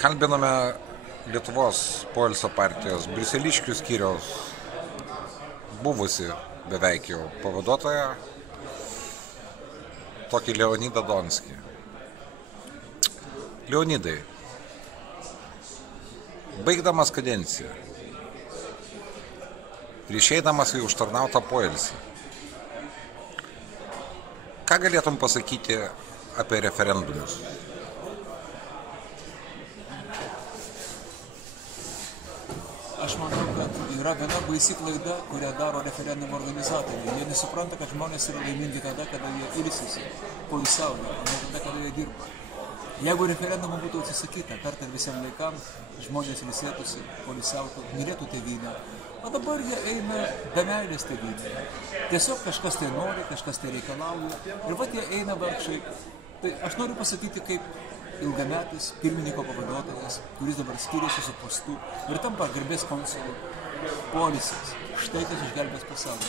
Kalbiname Lietuvos poilsio partijos Briuseliškių skyriaus buvusi beveik jau pavaduotoją, tokį Leonidą Donskį. Leonidai, baigdamas kadenciją ir išeidamas į užtarnautą poilsį, ką galėtum pasakyti apie referendumus? Aš manau, kad yra viena baisi klaida, kurią daro referendumo organizatoriai. Jie nesupranta, kad žmonės yra laimingi tada, kada jie ilsisi, poilsiauja, o ne tada, kada jie dirba. Jeigu referendumu būtų atsisakyta kartą ir visiems laikams, žmonės ilsėtųsi, poilsiautų, mylėtų tėvynę. O dabar jie eina be meilės tėvynė. Tiesiog kažkas tai nori, kažkas tai reikalauja. Ir vat jie eina vargšai. Tai aš noriu pasakyti, kaip ilgametis pirmininko pavaduotojas, kuris dabar skiriasi su postu ir tampa garbės konsulu. Poilsis. Štai kas išgelbės pasaulį.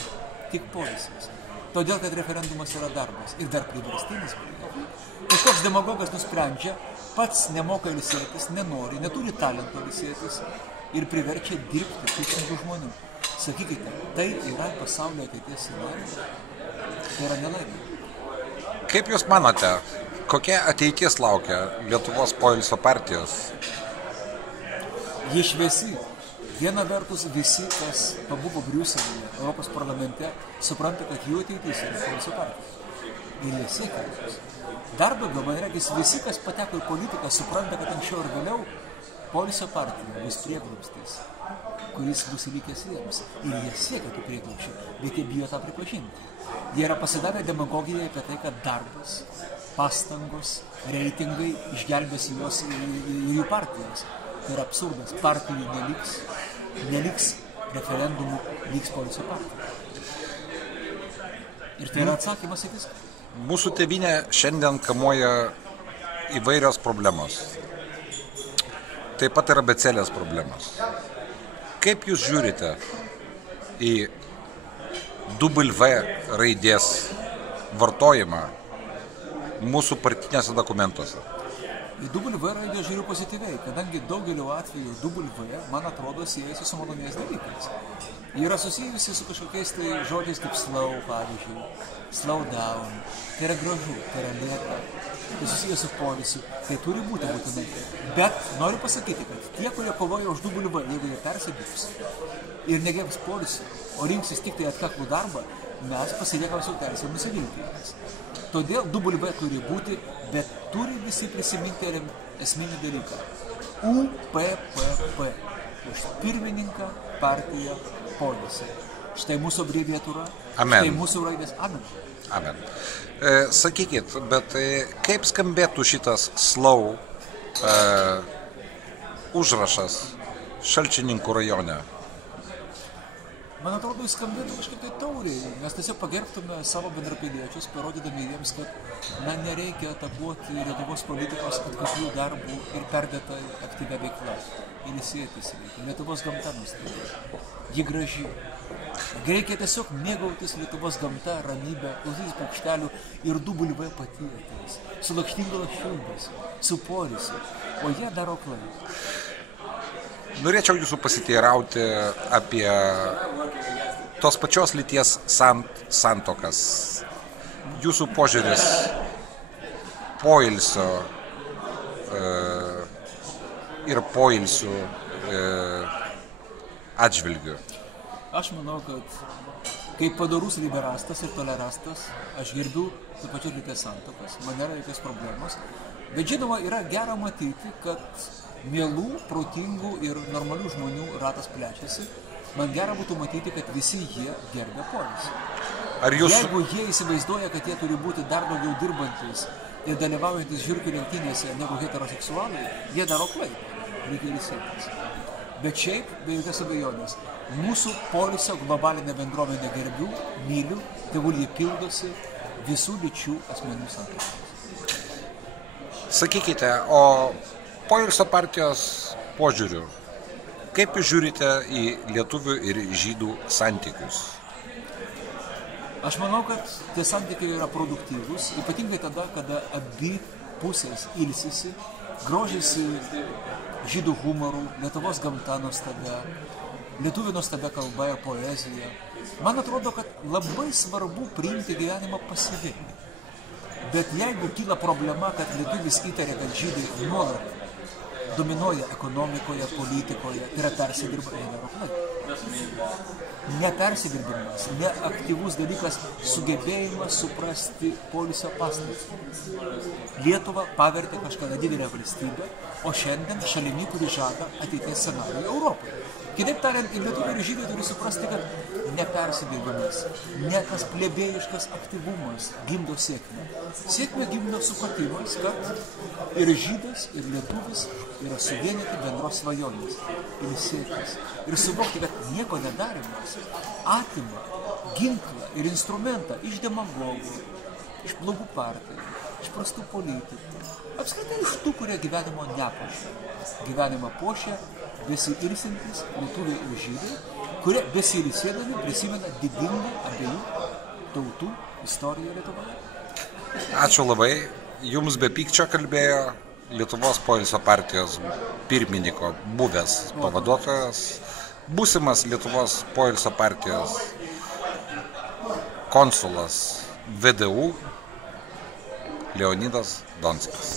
Tik poilsis. Todėl, kad referendumas yra darbas ir dar priverstinis. Kažkoks demagogas nusprendžia, pats nemoka ilsėtis, nenori, neturi talento ilsėtis ir priverčia dirbti tūkstančių žmonių. Sakykite, tai yra pasaulio ateities nelaimė? Tai yra nelaimė. Kaip Jūs manote, kokia ateitis laukia Lietuvos poilsio partijos? Ji šviesi. Viena vertus visi, kas pabuvo Briuselyje, Europos parlamente, supranta, kad jų ateitis yra poilsio partijos. Ir jie siekia jos. Dar daugiau, man regis, visi, kas pateko į politiką, supranta, kad anksčiau ir vėliau poilsio partija bus prieglobstis, kuris bus įlikęs jiems. Ir jie siekia tų prieglobsčių, bet jie bijo tą pripažinti. Jie yra pasidavę demagogijai apie tai, kad darbas, pastangos, reitingai išgelbės juos ir jų partijas. Tai yra absurdas. Partijų neliks referendumų, liks poilsio partija. Ir tai yra atsakymas į viską. Mūsų tėvynė šiandien kamuoja įvairios problemos. Taip pat ir abėcėlės problemos. Kaip Jūs žiūrite į W raidės vartojimą mūsų partiniuose dokumentuose? Į W raidę žiūriu pozityviai, kadangi daugeliu atveju W, man atrodo, siejasi su maloniais dalykais. Ji yra susijusi su kažkokiais tai žodžiais kaip slow, pavyzdžiui, slow down. Tai yra gražu, tai yra lėta, tai susijęs su poilsiu, tai turi būti būtinai. Bet noriu pasakyti, kad tie, kurie kovoja už W, jeigu jie persidirbs ir negerbs poilsio, o rinksis tik tai atkaklų darbą, mes pasiliekam su teisėm nusivilkėjimais. Todėl W turi būti, bet turi visi prisiminti esminį dalyką. UPPP. Už pirmininką, partiją, poilsį. Štai mūsų abreviatūra, štai mūsų raidės. Amen. Amen. Sakykit, bet kaip skambėtų šitas slow užrašas Šalčininkų rajone? Man atrodo, jis skambėtų kažkaip tai tauriai. Mes tiesiog pagerbtume savo bendrapiliečius, parodydami jiems, kad nereikia atakuoti Lietuvos politikos atkaklių darbų ir perdėtai aktyvia veikla. Ilsėtis reikia. Lietuvos gamta nuostabi. Ji graži. Reikia tiesiog mėgautis Lietuvos gamta, ramybę, klausytis paukštelių ir W pati ateis. Su lakštingala šilbasi, su poilsiu. O jie daro klaidą. Norėčiau Jūsų pasiteirauti apie tos pačios lyties santuokas. Jūsų požiūris poilsio ir poilsių atžvilgių. Aš manau, kad kaip padorus liberastas ir tolerastas, aš gerbiu tų pačios lyties santuokas. Man nėra jokios problemos. Bet žinoma, yra gera matyti, kad mielų, protingų ir normalių žmonių ratas plečiasi. Man gera būtų matyti, kad visi jie gerbia poilsį. Jeigu jie įsivaizduoja, kad jie turi būti dar daugiau dirbantis ir dalyvaujantis žiurkių lenktynėse negu heteroseksualai, jie daro klaidą. Reikia ilsėtis. Bet šiaip, be jokios abejonės, mūsų poilsio globalinę bendruomenę gerbiu, myliu, tegul jie pildosi visų lyčių asmenų santuokomis. Sakykite, o poilsio partijos požiūriu, kaip Jūs žiūrite į lietuvių ir žydų santykius? Aš manau, kad tie santykiai yra produktyvūs, ypatingai tada, kada abi pusės ilsisi grožisi žydų humoru, Lietuvos gamta nuostabia, lietuvių nuostabia kalba ir poezija. Man atrodo, kad labai svarbu priimti gyvenimą pasyviai. Bet jeigu kyla problema, kad lietuvis įtarė, kad žydai nuolat dominuoja ekonomikoje, politikoje, tai yra persidirbimas. Nepersidirbimas, neaktyvus dalykas, sugebėjimas suprasti poilsio paslaptį. Lietuva pavertė kažkada didelę valstybę, o šiandien šalimi, kuri žada ateities scenarijų Europoje. Kitaip tariant, ir lietuviai ir žydai turi suprasti, kad nepersidirbimas, ne tas plebėjiškas aktyvumas gimdo sėkmę. Sėkmę gimdo supratimas, kad ir žydas, ir lietuvis yra suvienyti bendros svajonės, ilsėtis. Ir suvokti, kad nieko nedarimas atima ginklą ir instrumentą iš demagogų, iš blogų partijų, iš prastų politikų, apskritai iš tų, kurie gyvenimo nepuošia. Gyvenimą puošia besiilsintis lietuviai ir žydai, kurie besiilsėdami prisimena didingą abiejų tautų istoriją Lietuvoje. Ačiū labai. Jums be pykčio kalbėjo Lietuvos poilsio partijos pirmininko buvęs pavaduotojas, būsimas Lietuvos poilsio partijos konsulas VDU Leonidas Donskis.